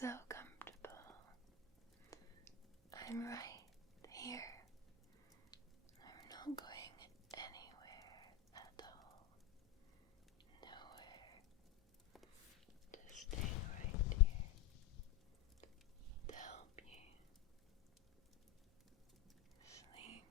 so comfortable. I'm right here. I'm not going anywhere at all. Nowhere. Just staying right here to help you sleep.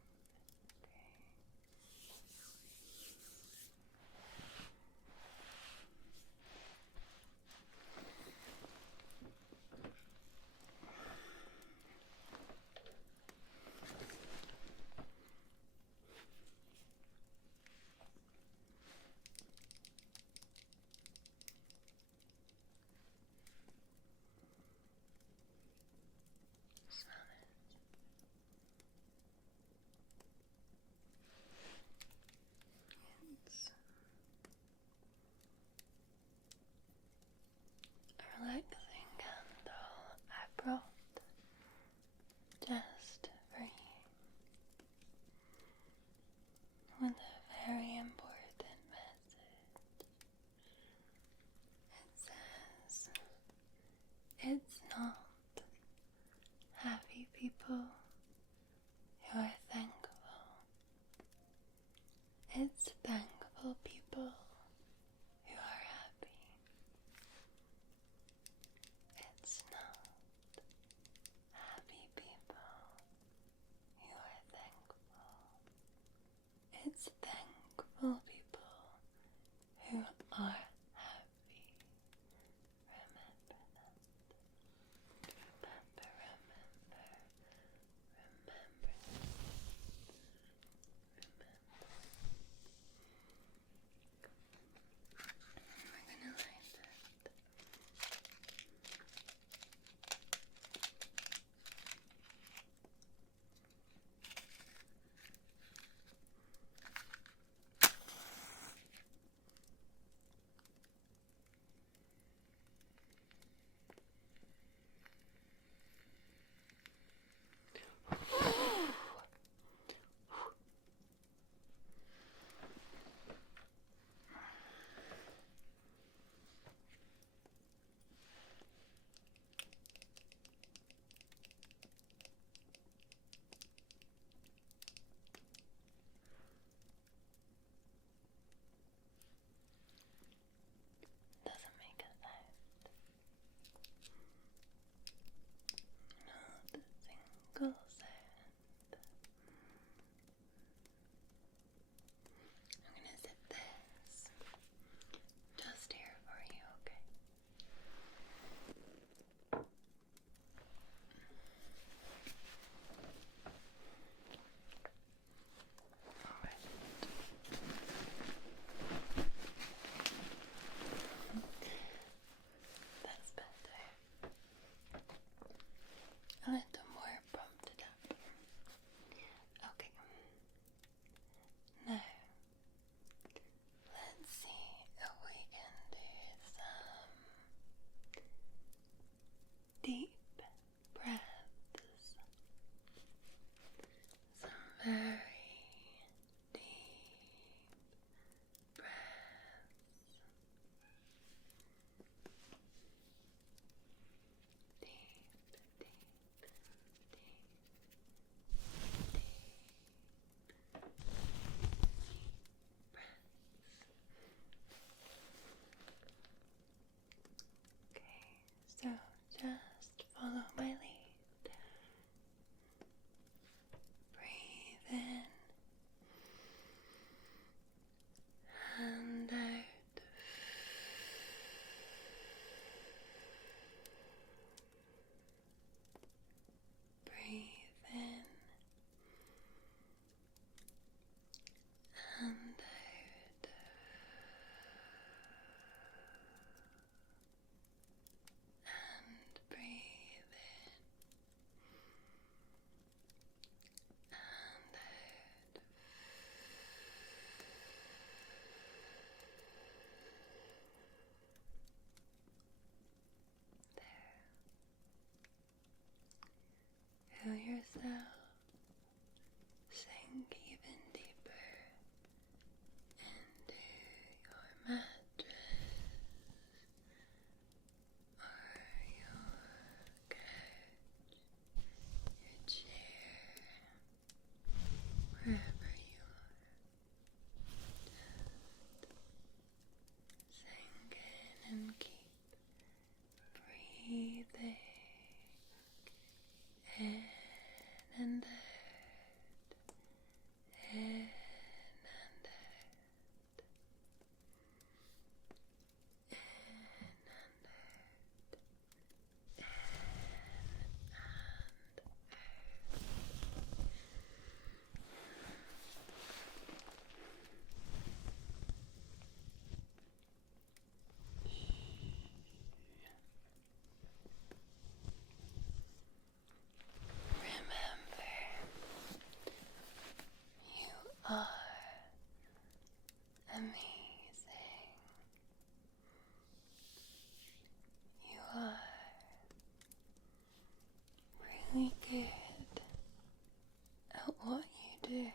do.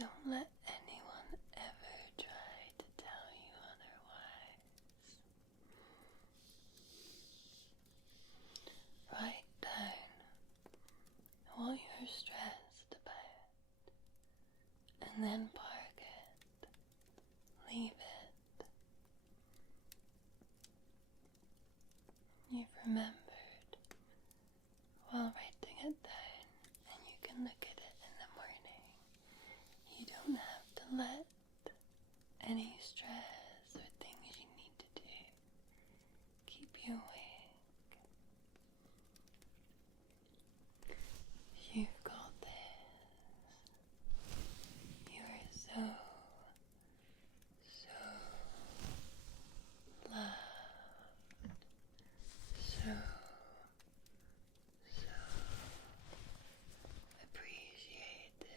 Don't let anyone ever try to tell you otherwise. Write down what you're stressed about, and then park it. Leave it. You've remembered while writing it down, and you can look at it in the morning. You don't have to let any stress or things you need to do keep you awake. You've got this. You are so loved. So appreciated,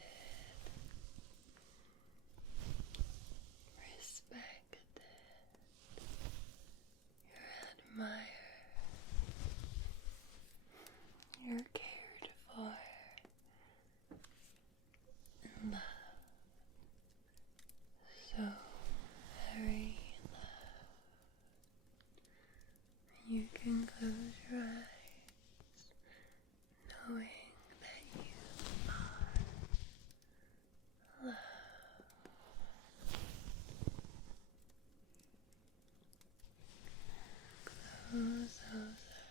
respected, you're admired, you're cared for, and loved, so very loved. You can close your eyes, knowing that you are loved. Close those eyes.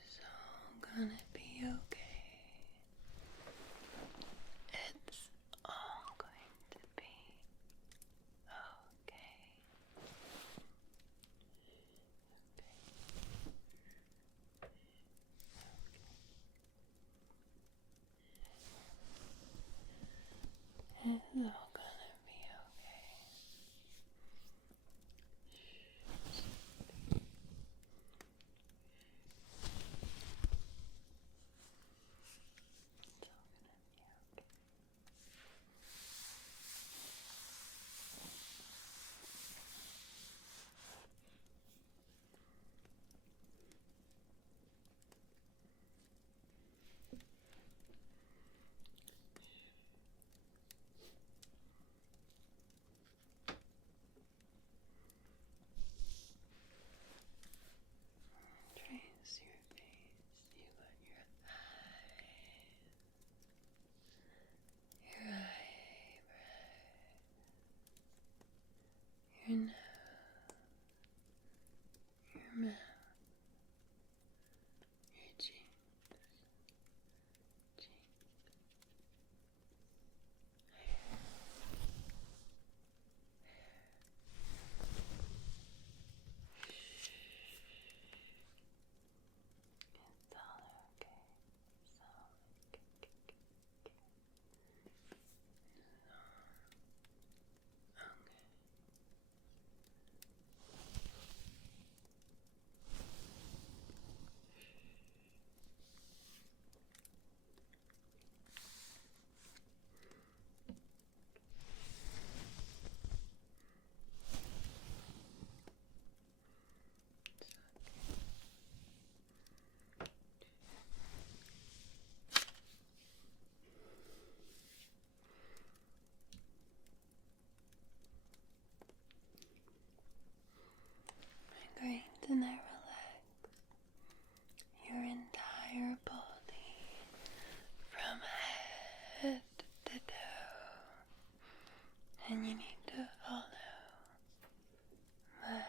It's all gonna be okay. It's all going to be okay. It's all gonna be okay. Trace your face. You got your eyes, your eyebrows, your nose, your mouth, your cheeks, It's all okay. It's all okay. I'm going to now relax your entire body from head to toe, and you need to follow my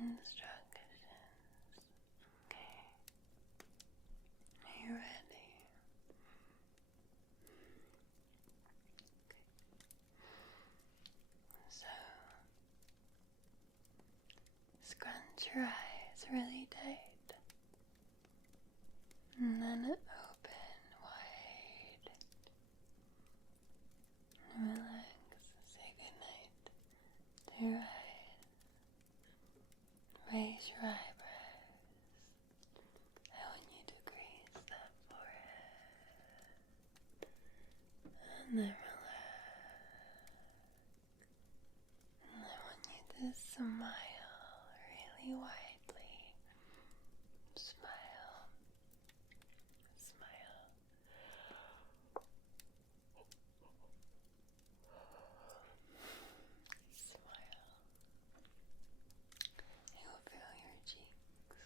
instructions. Okay? Are you ready? So, scrunch your eyes really tight, and then open wide, and relax. Say goodnight to your eyes. Raise your eyebrows, really widely. Smile. Smile. Smile. You'll feel your cheeks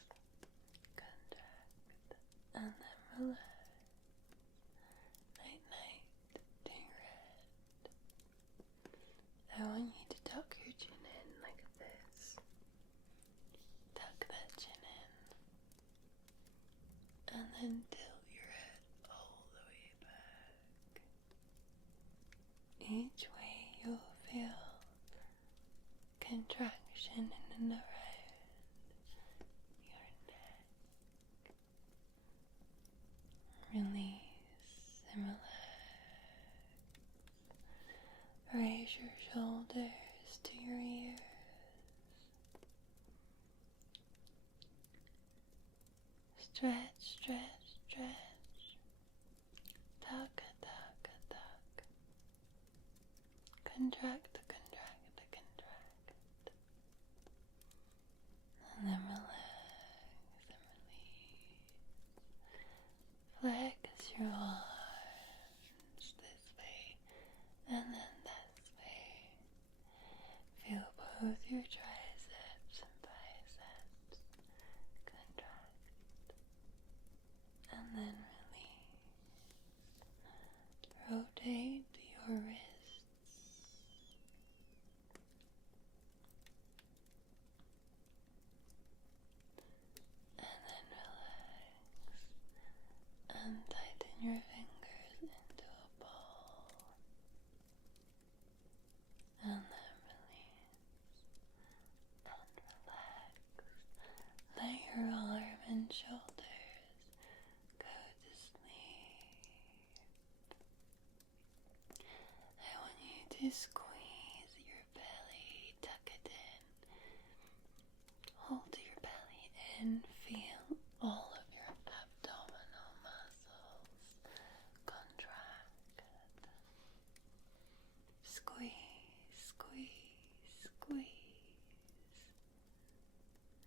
contract and then relax. Night night to your head. I want you to tuck your chin in like this. Tuck that chin in. And then tilt your head all the way back. Each way you'll feel contraction in and around your neck. Release and relax. Raise your shoulders to your ears. Stretch, stretch, stretch. Tuck, tuck, tuck. Contract, contract, contract. And then relax and release. Flex your arms this way and then that way. Feel both your triceps and biceps contract. And then release. Rotate your wrists. And then relax. And tighten your fingers into a ball. And then release. And relax. Let your arm and shoulders go to sleep. I want you to squeeze your belly, tuck it in. Hold your belly in, feel all of your abdominal muscles contract. Squeeze, squeeze, squeeze.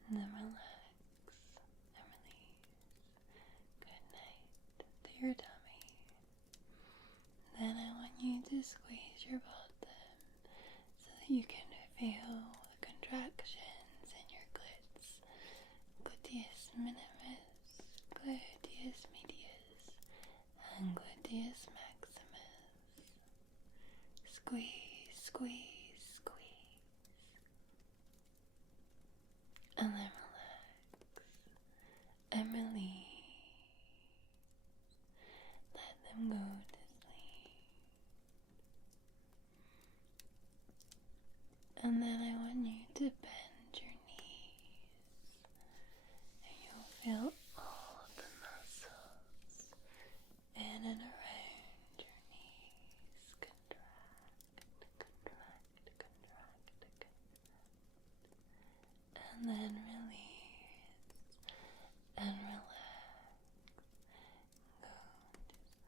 And then relax and release. Good night to your tummy. Then I want you to squeeze your bottom so that you can feel the contractions in your glutes. Gluteus minimus, gluteus medius, and gluteus maximus. Squeeze, squeeze, squeeze. And then relax and release. Let them go to sleep. And then I want you to bend your knees. And you'll feel all of the muscles in and around your knees contract, contract, contract, contract. And then release and relax. Go to sleep.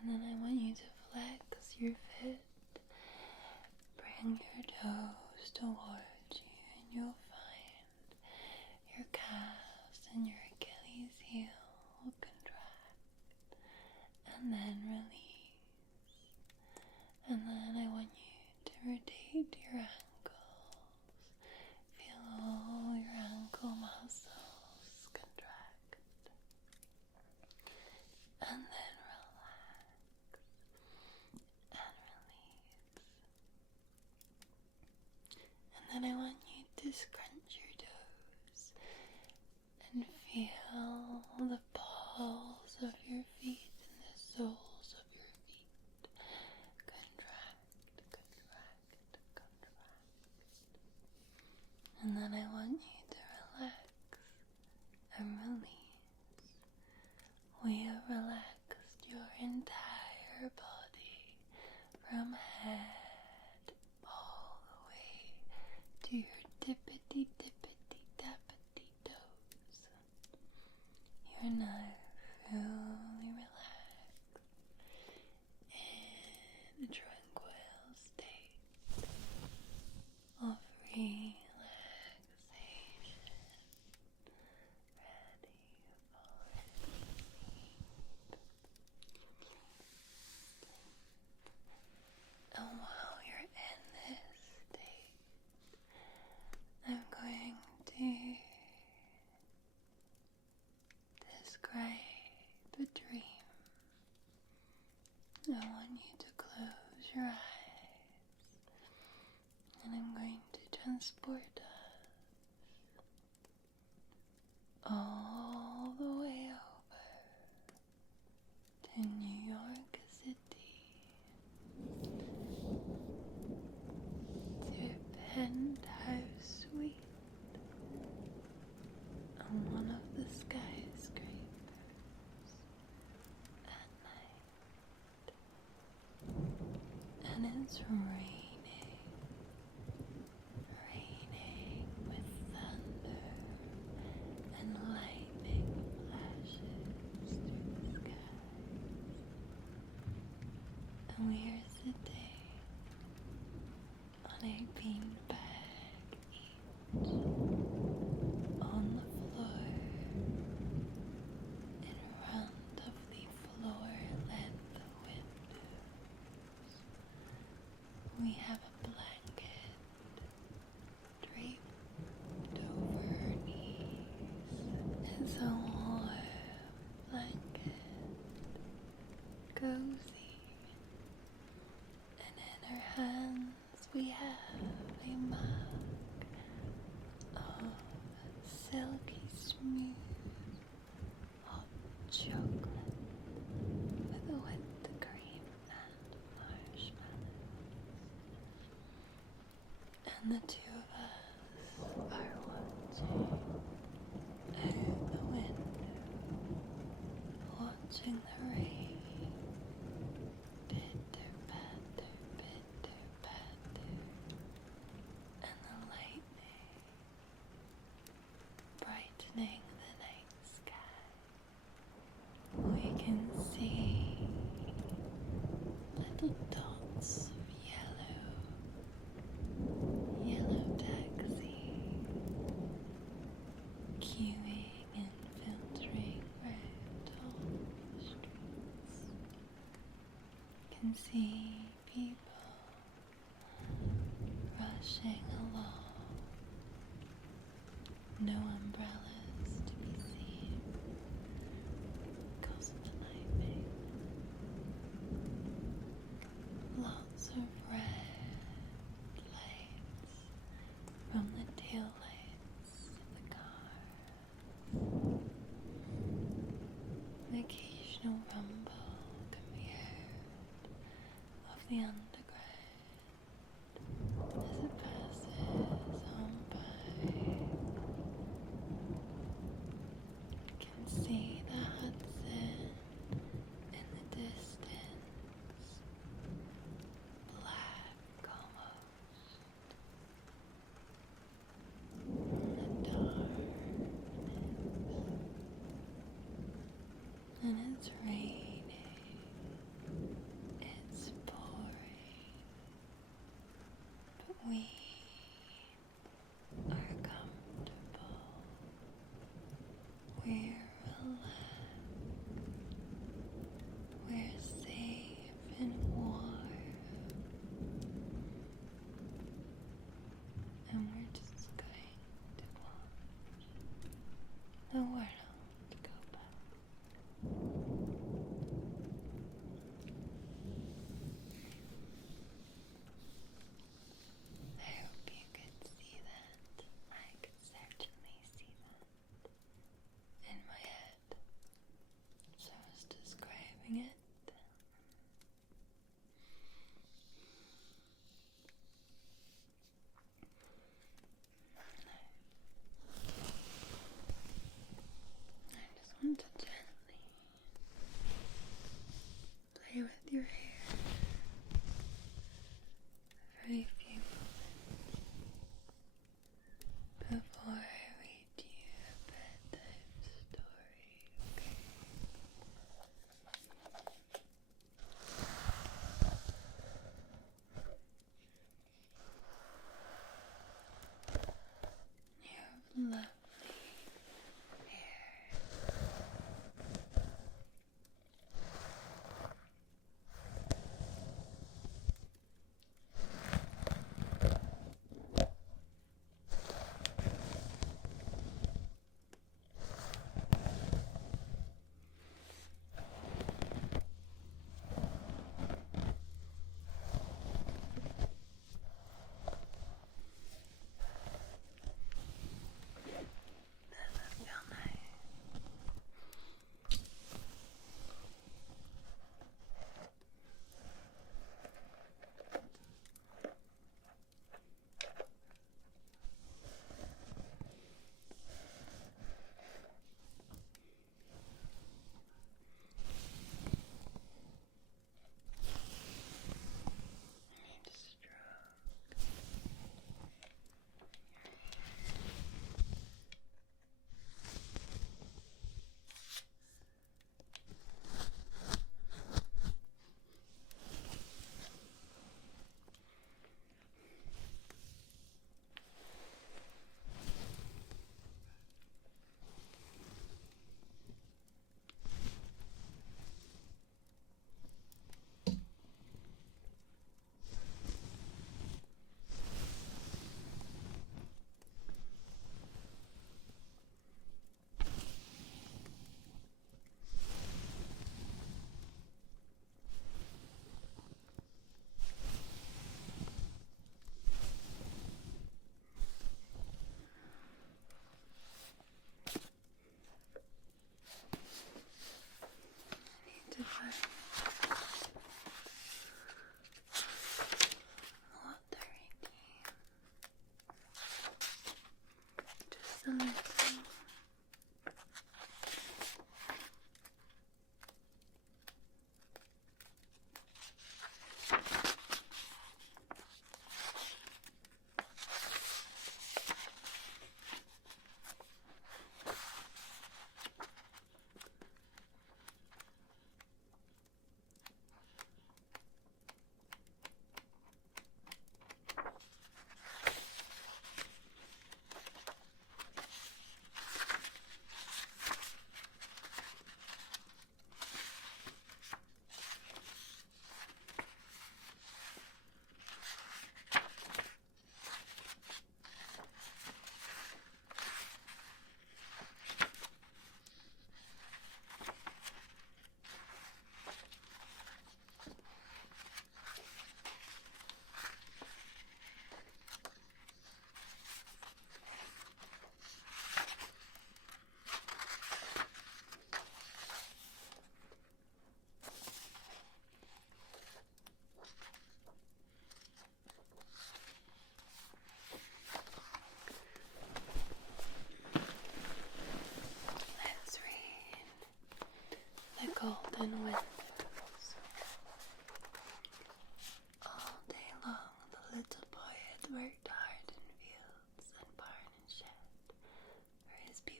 And then I want you to flex your foot. Bring your toes towards you and you'll find your calves and your Achilles heel will contract. And then release. And then I want you to rotate your ankles. Feel all your ankle muscles contract. And then relax and release. And then I want you to scrunch your toes and feel the balls of your feet and the soles of your feet contract, contract, contract. And then I want you to relax and release. We have relaxed your entire body from head all the way to your tippity tippity tappity toes. You're now fully relaxed in a tranquil state. transport us all the way over to New York City, to a penthouse suite on one of the skyscrapers at night. And it's raining with thunder and lightning flashes through the skies. And we are sitting on a beanbag each on the floor in front of the floor-length windows. We have a blanket draped over her knees. It's a warm blanket, cozy, and in her hands we have a mug of silky smooth hot chocolate with whipped cream and marshmallows. And the two of us are watching out the window, watching the rain pitter patter, and the lightning brightening the night sky. We can see little dots of yellow taxi queuing and filtering round all the streets. Can see people rushing along, no umbrellas to be seen because of the lightning. Lots of red lights from the tail lights of the cars. An occasional rumble can be heard of the underground as it passes on by. You can see the Hudson in the distance, black almost, in the darkness. And it's raining, it's pouring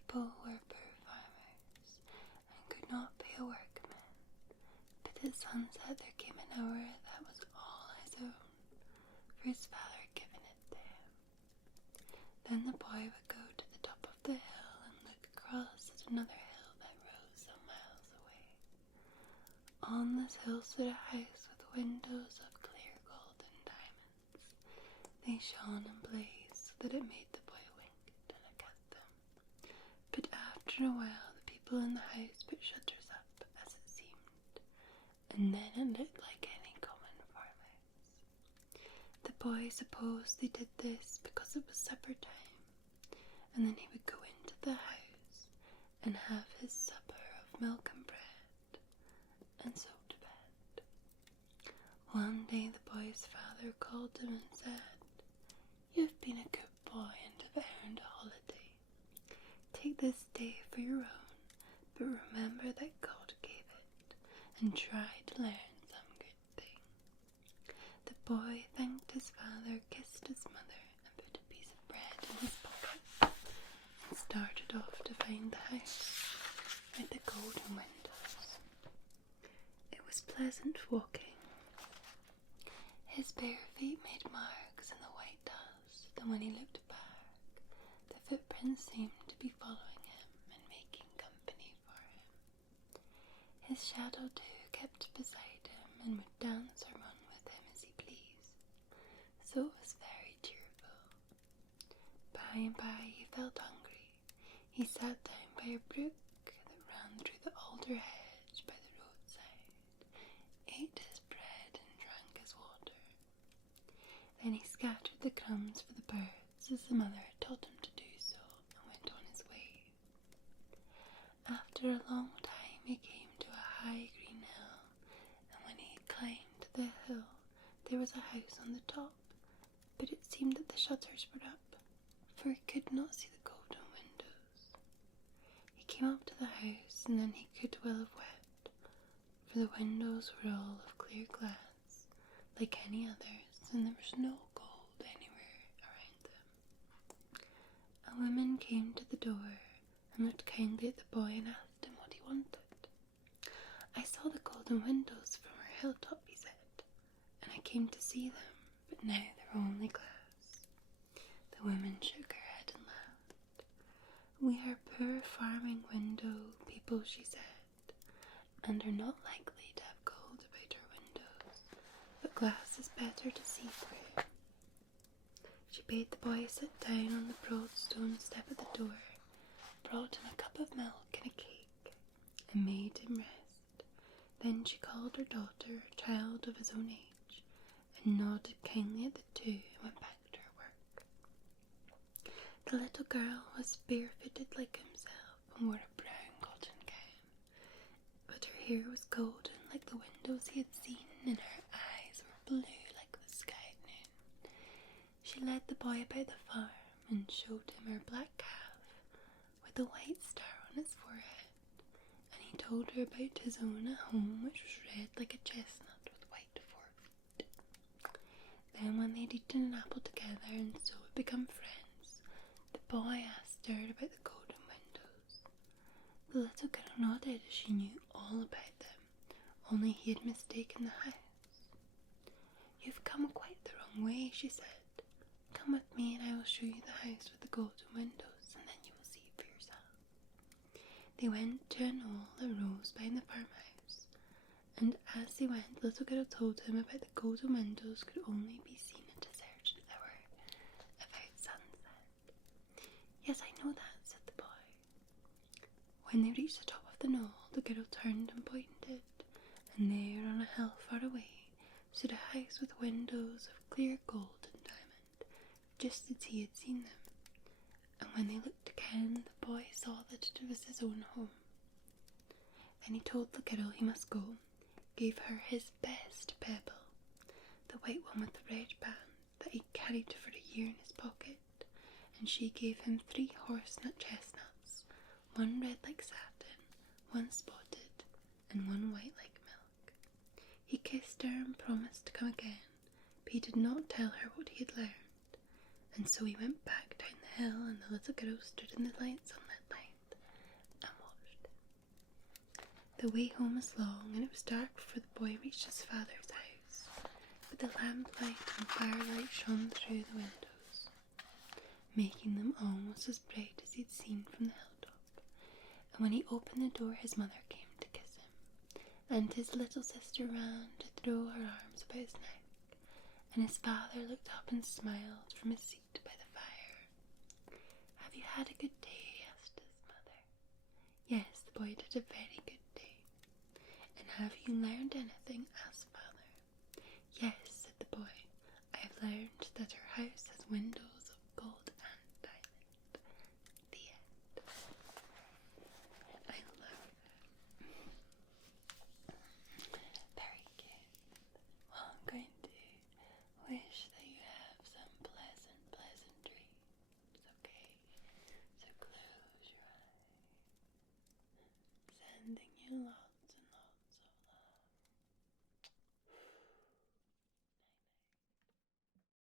people were poor farmers and could not pay a workman, but at sunset there came an hour that was all his own, for his father had given it to him. Then the boy would go to the top of the hill and look across at another hill that rose some miles away. On this hill stood a house with windows of clear gold and diamonds. They shone and blazed so that it made the boy wink to look at them. But after a while the people in the house put shutters up, as it seemed, and then it looked like any common farmhouse. The boy supposed they did this because it was supper time, and then he would go into the house and have his supper of milk and bread, and so to bed. One day the boy's father called him and said, "You've been a good boy and have earned a holiday. Take this day for your own, but remember that God gave it, and try to learn some good thing." The boy thanked his father, kissed his mother, and put a piece of bread in his pocket, and started off to find the house with the golden windows. It was pleasant walking. His bare feet made marks in the white dust, and when he looked back, the footprints seemed to be following him and making company for him. His shadow too kept beside him and would dance or run with him as he pleased, so it was very cheerful. By and by he felt hungry. He sat down by a brook that ran through the alder hedge by the roadside, ate his bread and drank his water. Then he scattered the crumbs for the birds as the mother had taught him to do so, and went on his way. After a long time he came to a high green hill, and when he had climbed the hill there was a house on the top, but it seemed that the shutters were up, for he could not see the golden windows. He came up to the house, and then he could well have wept, for the windows were all of clear glass, like any others, and there was no gold anywhere around them. A woman came to the door and looked kindly at the boy and asked him what he wanted. "I saw the golden windows from our hilltop," he said, "and I came to see them, but now they're only glass." The woman shook her head and laughed. "We are poor farming window people," she said, "and are not likely to have gold about our windows, but glass is better to see through." She bade the boy sit down on the broad stone step at the door, brought him a cup of milk and a cake, and made him rest. Then she called her daughter, a child of his own age, and nodded kindly at the two and went back to her work. The little girl was barefooted like himself and wore a brown cotton gown, but her hair was golden like the windows he had seen, and her eyes were blue like the sky at noon. She led the boy about the farm and showed him her black calf with a white star on its forehead, and he told her about his own at home, which was red like a chestnut with white forefeet. Then when they'd eaten an apple together and so had become friends, the boy asked her about the golden windows. The little girl nodded as she knew all about them, only he had mistaken the house. "You've come quite the wrong way," she said. "Come with me and I will show you the house with the golden windows, and then you will see for yourself." They went to a knoll that rose behind the farmhouse, and as they went, the little girl told him about the golden windows could only be seen at a certain hour, about sunset. "Yes, I know that," said the boy. When they reached the top of the knoll, the girl turned and pointed, and there on a hill far away stood a house with windows of clear gold and diamond, just as he had seen them. And when they looked again, the boy saw that it was his own home. Then he told the girl he must go, gave her his best pebble, the white one with the red band that he carried for a year in his pocket, and she gave him 3 horse-nut chestnuts, one red like satin, one spotted, and one white like milk. He kissed her and promised to come again, but he did not tell her what he had learned, and so he went back down the hill, and the little girl stood in the light sunlit line, The way home was long, and it was dark before the boy reached his father's house, but the lamplight and firelight shone through the windows, making them almost as bright as he'd seen from the hilltop. And when he opened the door, his mother came to kiss him, and his little sister ran to throw her arms about his neck, and his father looked up and smiled from his seat by the fire. "Have you had a good day?" asked his mother. Yes, the boy did a very good day. "And have you learned anything?" asked father. "Yes," said the boy.